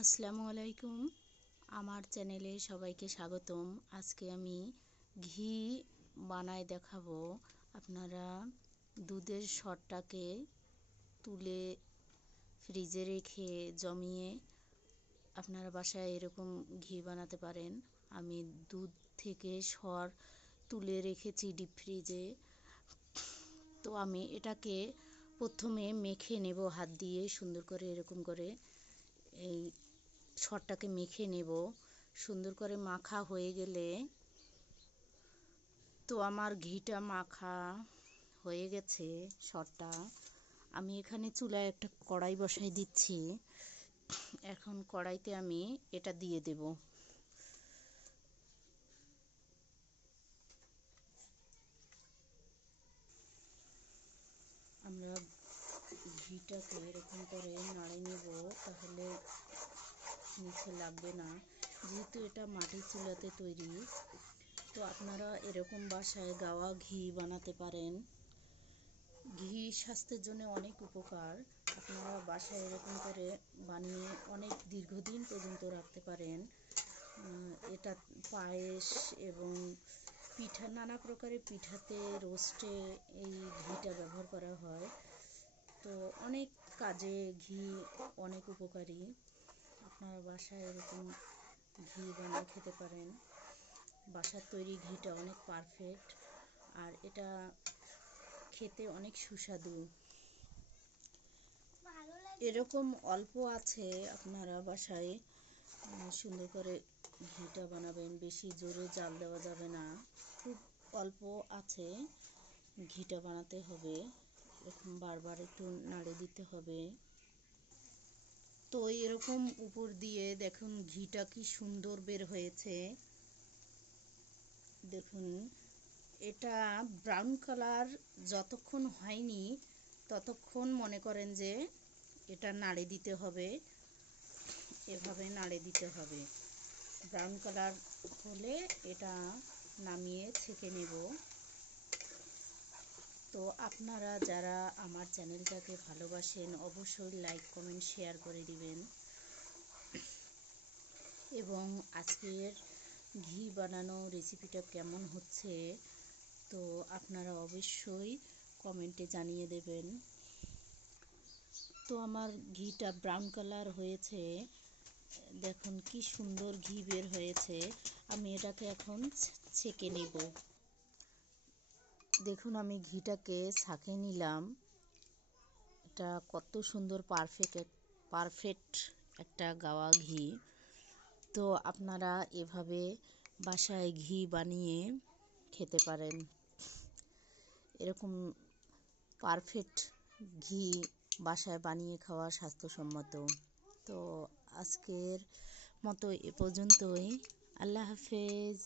আসসালামু আলাইকুম। আমার চ্যানেলে সবাইকে স্বাগতম। আজকে আমি ঘি বানায় দেখাবো। আপনারা দুধের সরটাকে তুলে ফ্রিজে রেখে জমিয়ে আপনারা বাসায় এরকম ঘি বানাতে পারেন। আমি দুধ থেকে সর তুলে রেখেছি ডিপ ফ্রিজে। তো আমি এটাকে প্রথমে মেখে নেব হাত দিয়ে সুন্দর করে, এরকম করে এই সরটাকে মেখে নেব। সুন্দর করে মাখা হয়ে গেলে, তো আমার ঘিটা মাখা হয়ে গেছে সরটা। আমি এখানে চুলায় একটা কড়াই বসাই দিচ্ছি। এখন কড়াইতে আমি এটা দিয়ে দেব। আমরা ঘিটাকে এরকম করে নাড়ে নেব, তাহলে নিচে লাগবে না। যেহেতু এটা মাটির চুলাতে তৈরি, তো আপনারা এরকম বাসায় গাওয়া ঘি বানাতে পারেন। ঘি স্বাস্থ্যের জন্য অনেক উপকার। আপনারা বাসায় এরকম করে বানিয়ে অনেক দীর্ঘদিন পর্যন্ত রাখতে পারেন। এটা পায়েস এবং পিঠা, নানা প্রকারের পিঠাতে, রোস্টে এই ঘিটা ব্যবহার করা হয়। তো অনেক কাজে ঘি অনেক উপকারী। আপনারা বাসায় এরকম ঘি বানিয়ে খেতে পারেন। বাসার তৈরি ঘিটা অনেক পারফেক্ট, আর এটা খেতে অনেক সুস্বাদু। এরকম অল্প আছে, আপনারা বাসায় সুন্দর করে ঘিটা বানাবেন। বেশি জোরে জাল দেওয়া যাবে না, খুব অল্প আছে ঘিটা বানাতে হবে। এরকম বারবার একটু নাড়ে দিতে হবে। তো এরকম উপর দিয়ে দেখুন ঘিটা কি সুন্দর বের হয়েছে। দেখুন, এটা ব্রাউন কালার যতক্ষণ হয়নি ততক্ষণ মনে করেন যে এটা নাড়ে দিতে হবে। এভাবে নাড়ে দিতে হবে। ব্রাউন কালার হলে এটা নামিয়ে ছেঁকে নেব। তো আপনারা যারা আমার চ্যানেলটাকে ভালোবাসেন অবশ্যই লাইক, কমেন্ট, শেয়ার করে দিবেন। এবং আজকের ঘি বানানো রেসিপিটা কেমন হচ্ছে, তো আপনারা অবশ্যই কমেন্টে জানিয়ে দেবেন। তো আমার ঘিটা ব্রাউন কালার হয়েছে, দেখুন কি সুন্দর ঘি বের হয়েছে। আমি এটাকে এখন ছেঁকে নেব। দেখুন আমি ঘিটাকে ছাঁকে নিলাম। এটা কত সুন্দর পারফেক্ট একটা গাওয়া ঘি। তো আপনারা এভাবে বাসায় ঘি বানিয়ে খেতে পারেন। এরকম পারফেক্ট ঘি বাসায় বানিয়ে খাওয়া স্বাস্থ্যসম্মত। তো আজকের মতো এ পর্যন্তই। আল্লাহ হাফেজ।